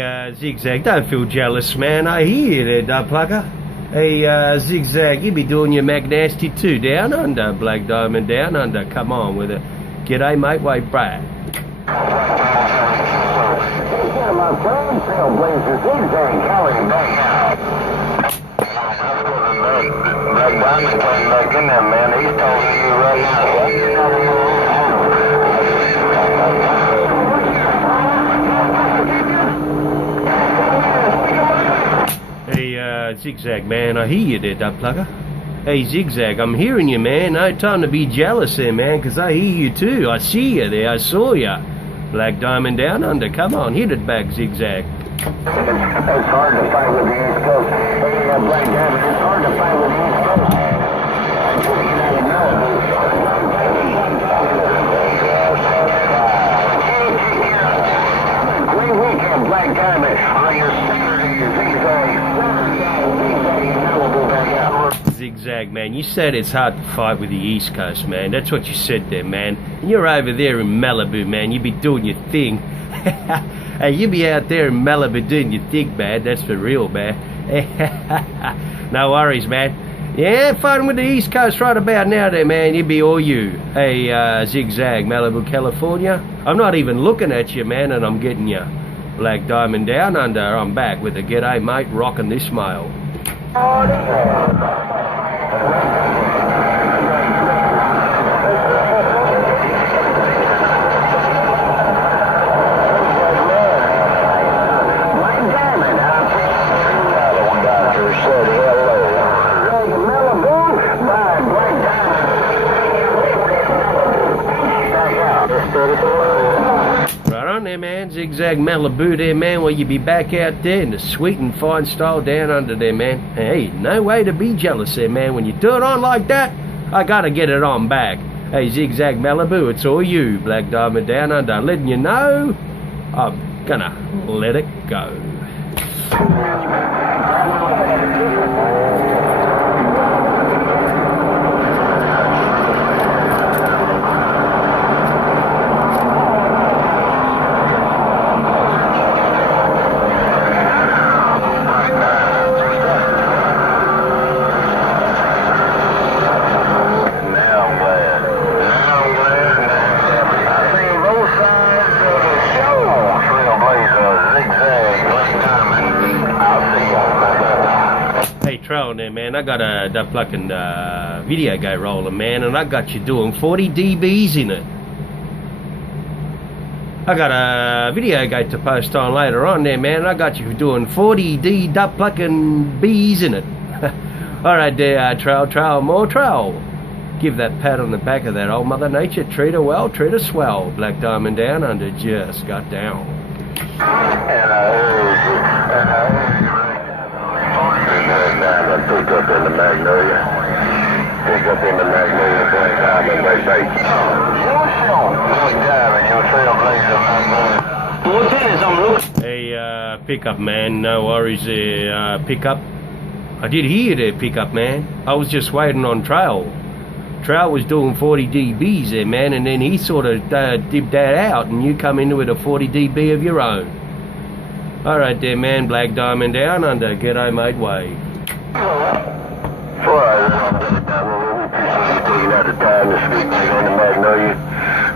Hey, Zigzag, don't feel jealous, man. I hear you there, dub plucker. Hey, Zigzag, you be doing your McNasty too, down under, Black Diamond, down under. Come on with it. G'day, mate, wait back. My friend, trailblazer, Zigzag, calling back out. Black Diamond came back in there, man. He's talking to you right now. Hey, Zigzag, man, I hear you there, dub plucker. Hey, Zigzag, I'm hearing you, man. No time to be jealous there, man, 'cause I hear you too. I see you there, I saw you. Black Diamond down under, come on, hit it back, Zigzag. It's hard to fight with the East Coast. Hey, Black Diamond, it's hard to fight with the East Coast. I'm just getting out of Malibu. Great weekend, Black Diamond, on your Saturday, Zigzag. Zigzag, man, you said it's hard to fight with the East Coast, man. That's what you said there, man. And you're over there in Malibu, man. You be doing your thing. Hey, you be out there in Malibu doing your thing, man. That's for real, man. No worries, man. Yeah, fighting with the East Coast right about now there, man. You be all you. Hey, Zigzag, Malibu, California. I'm not even looking at you, man, and I'm getting you. Black Diamond down under. I'm back with a g'day, mate, rocking this mail. Right on there, man. Zigzag Malibu there, man. Well, you be back out there in the sweet and fine style down under there, man. Hey, no way to be jealous there, man. When you do it on like that, I gotta get it on back. Hey, Zigzag Malibu, it's all you. Black Diamond down under. Letting you know, I'm gonna let it go. Trail there, man. I got a plucking video game roller, man, and I got you doing 40 dBs in it. I got a video game to post on later on there, man. I got you doing 40 dub plucking B's in it. Alright there, trail, more trail. Give that pat on the back of that old Mother Nature. Treat her well, treat her swell. Black Diamond down under, just got down. Pick up in the Magnolia. Pick up in the Magnolia, Black Diamond, Hey, pickup, man. No worries there, pickup. I did hear you there, pickup, man. I was just waiting on Trail. Trail was doing 40 dBs there, man, and then he sort of dipped that out, and you come in with a 40 dB of your own. Alright there, man. Black Diamond down under. G'day, mate, wave. We appreciate you taking out the time to speak to on the Magnolia.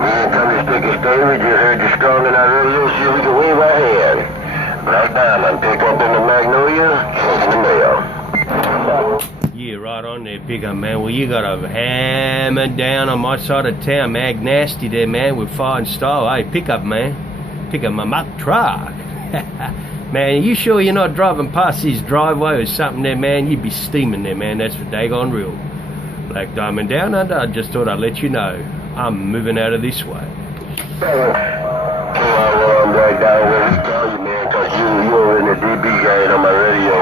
We didn't come to stick a stay, we just heard you strong in our radio, so we can wave our hand. Black Diamond, pick up in the Magnolia, check in the mail. Yeah, right on there, pickup, man. Well, you got a hammer down on my side of town, McNasty there, man, with fine style. Hey, pickup, man. Pick up my muck truck. Man, you sure you're not driving past his driveway or something there, man? You'd be steaming there, man. That's for daggone real. Black Diamond down under. I just thought I'd let you know. I'm moving out of this way. Well, I'm right down where we call you, man, because you were in the DB game on my radio.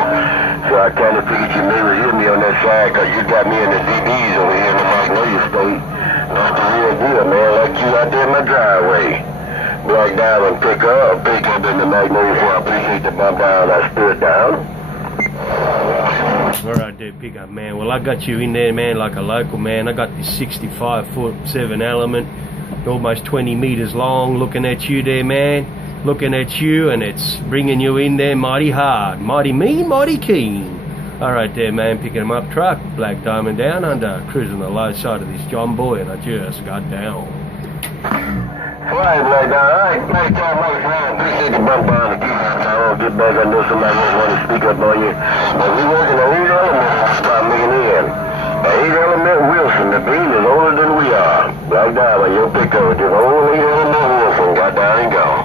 So I kind of figured you may hear me on that side, because you got me in the DBs over here in the Magnolia State. That's the real deal, man. Like you out there in my driveway. Black Diamond, pick up in the Magnolia, so I appreciate the bump down. I stood down. Alright there, pickup, man. Well, I got you in there, man, like a local, man. I got this 65'7" element, almost 20 meters long, looking at you there, man. looking at you, and it's bringing you in there mighty hard. Mighty mean, mighty keen. Alright there, man, picking him up, truck, Black Diamond down under, cruising the low side of this John Boy, and I just got down. Right, Black Diamond, alright, nice time, my friend. Appreciate the bump on the I won't get back, I know somebody won't want to speak up on you. But we working on each element to start making in. Each element Wilson, the bean is older than we are. Black Diamond, your pickup, just old each element Wilson, got down and gone.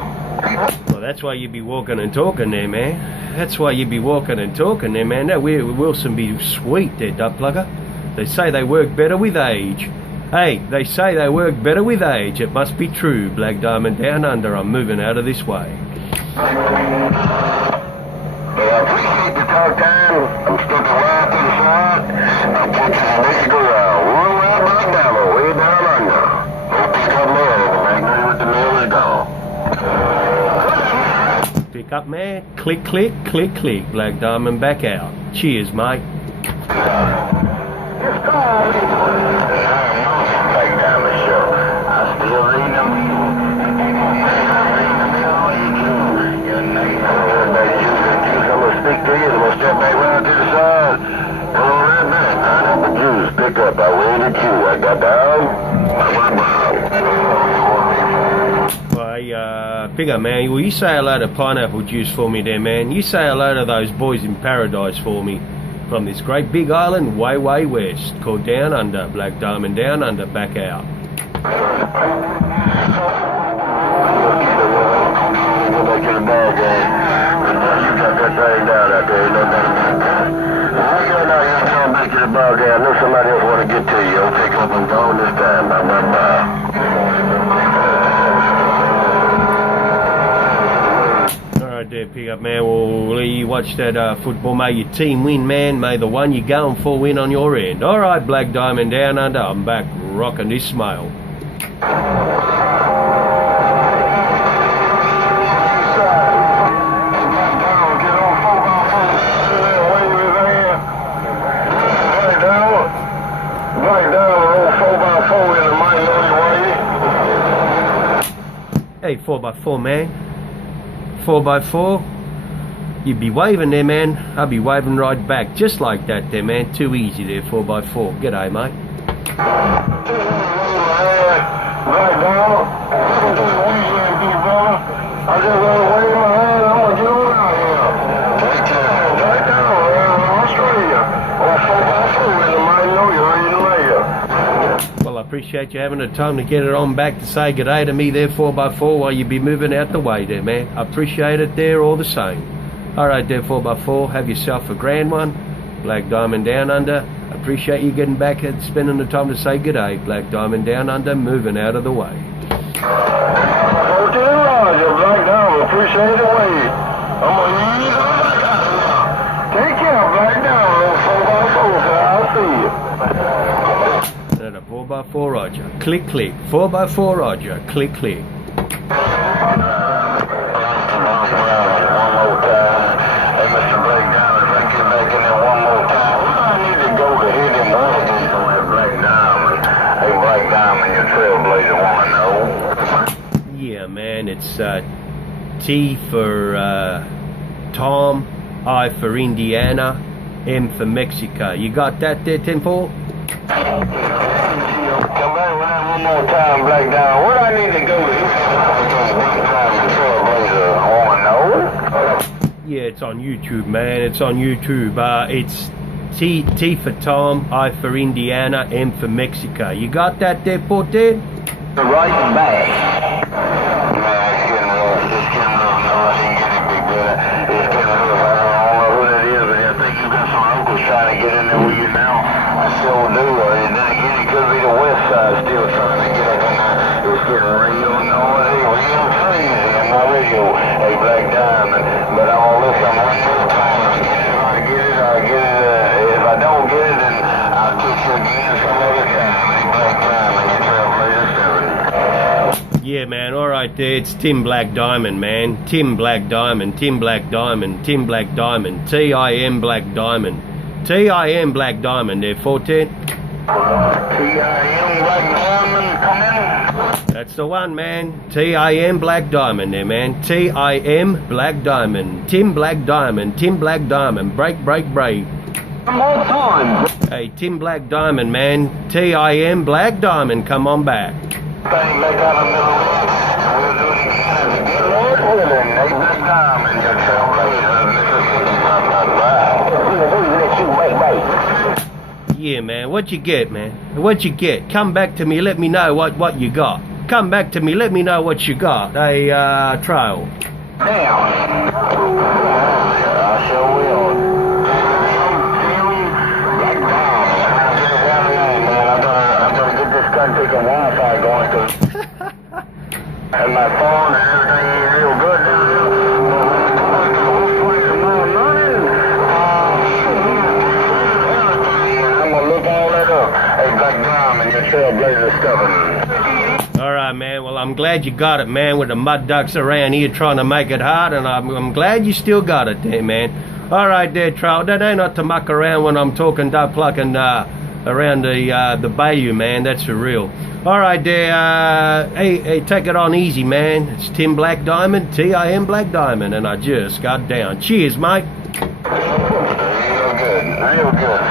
Well, that's why you be walking and talking there, man. That's why you be walking and talking there, man. That Wilson be sweet there, duck plugger. They say they work better with age. Hey, they say they work better with age. It must be true. Black Diamond down under. I'm moving out of this way. Hey, I appreciate the talk time. I'm stepping right to the side. I'll catch you in Mexico around. We're around Black Diamond, way down under. We'll pick up man and the magnet with the mail is gone. Pick up, man. Click, click, click, click. Black Diamond back out. Cheers, mate. Step back round to the side. Hello, right back. Pineapple juice. Pick up. I waited you. I got down. Well, pick up, man. Will you say hello to Pineapple Juice for me there, man? You say hello to those boys in paradise for me. From this great big island way, way west. Called Down Under. Black Diamond down under. Back out. Go back to the ball game. You got that thing down out there, no doubt about that. I got out here coming back to the ball game. I know somebody else want to get to you. I'll pick up and go this time. Alright there, pick up, man. Well, you watch that football. May your team win, man. May the one you're going for win on your end. Alright, Black Diamond down under. I'm back rocking this mail. Hey, 4x4, man. 4x4. You'd be waving there, man. I'll be waving right back. Just like that there, man. Too easy there, 4x4. G'day, mate. Right down. I just want to wave my hand. I'm going to get over here. Right down. Australia. On 4x4 in the mighty know you ready to lay you. Well, I appreciate you having the time to get it on back to say good day to me there, 4x4, while you be moving out the way there, man. I appreciate it there all the same. Alright there, 4x4, have yourself a grand one. Black Diamond down under. Appreciate you getting back and spending the time to say good day. Black Diamond down under, moving out of the way. Okay, Roger, Black Diamond, appreciate the wait. I'm going to use it back out now. Take care, Black Diamond, 4x4, I'll see you. 4x4 Roger. Click, click. 4x4 Roger. Click, click. Yeah, man, it's T for Tom, I for Indiana, M for Mexico. You got that there, 10-4? Come back around one more time, Black Diamond. Where do I need to go to? Yeah, it's on YouTube, man. It's on YouTube. It's T for Tom, I for Indiana, M for Mexico. You got that there, Porter? The right back. Trying to get in there with you now. I still do. And then again, it could be the west side still trying to get up in there. It's getting real noisy, real crazy on my radio. Hey, Black Diamond. But all this, I'm one more time. If I get it, I'll get it. If I don't get it, then I'll kick you again some other time. Hey, Black Diamond, you trailblazer 7. Yeah, man. All right, there. It's Tim Black Diamond, man. Tim Black Diamond. Tim Black Diamond. Tim Black Diamond. T-I-M Black Diamond. T-I-M Black Diamond there, 410. T-I-M Black Diamond, come in. That's the one, man. T-I-M Black Diamond there, man. T-I-M Black Diamond. Tim Black Diamond. Tim Black Diamond. Break, break, break. One more time. Hey, Tim Black Diamond, man. T-I-M Black Diamond. Come on back. Bang, Black Diamond, we'll do it again. Good Lord willing, Nate Black Diamond, your trailblazer, Mississippi, Yeah, man. What you get, man? What you get? Come back to me. Let me know what you got. Come back to me. Let me know what you got. A trail. Now, I sure will. Black Diamond, I'm gonna get this country some Wi-Fi going, cause and my phone and everything is real good. Alright, man. Well, I'm glad you got it, man, with the mud ducks around here trying to make it hard, and I'm glad you still got it there, man. Alright there, Trout. That ain't not to muck around when I'm talking duck plucking around the bayou, man. That's for real. Alright there, hey, take it on easy, man. It's Tim Black Diamond, T-I-M Black Diamond, and I just got down. Cheers, mate. Real good, real good.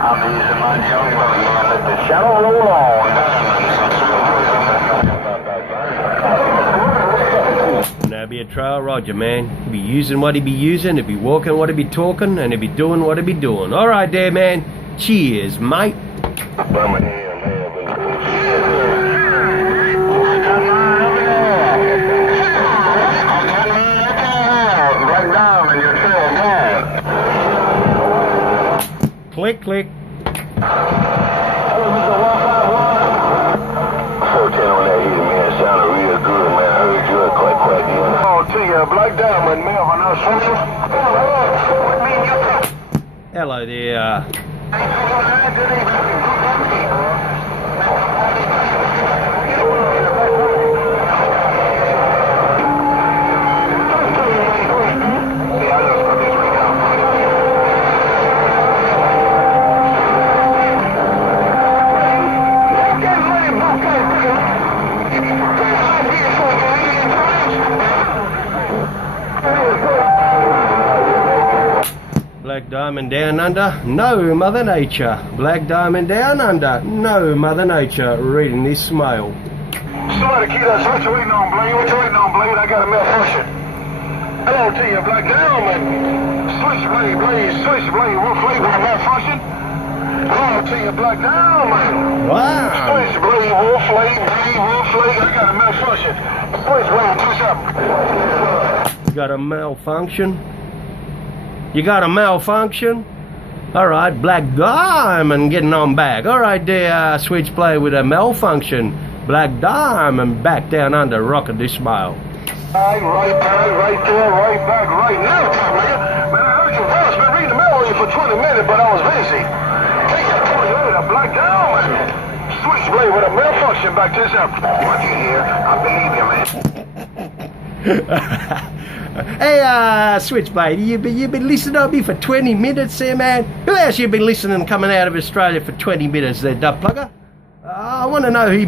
I'm using my young brother, man. Let the shadow roll on. Now be a trail Roger, man. He'll be using what he be using, he'll be walking what he be talking, and he'll be doing what he be doing. Alright there, man. Cheers, mate. Click, click. 14 on that heater, man. It sounded real good, man. I heard you a quack, quack, man. Oh, to you, Black Diamond, Melvin. Hello there. Black Diamond down under, no Mother Nature. Black Diamond down under, no Mother Nature. Reading this mail. Somebody key that switch. What you waiting on, Blade? What you waiting on, Blade? I got a malfunction. Hello to you, Black Diamond. Switchblade, switchblade, wolf blade with a malfunction. Hello to you, Black Diamond. Wow. Switchblade, wolf blade, wolf blade. I got a malfunction. Switchblade, do something. Got a malfunction? You got a malfunction? Alright, Black Diamond getting on back. Alright there, switchblade with a malfunction. Black Diamond back down under, rocking this smile. Right there, right back, right now, man. Man, I heard your voice. Been reading the mail on you for 20 minutes, but I was busy. Hey, I told you earlier, Black Diamond. Switchblade with a malfunction back to this out. What you hear? I believe you, man. Hey, Switchblade, you been listening to me for 20 minutes there, man? Who else you been listening coming out of Australia for 20 minutes there, duck plugger? I want to know who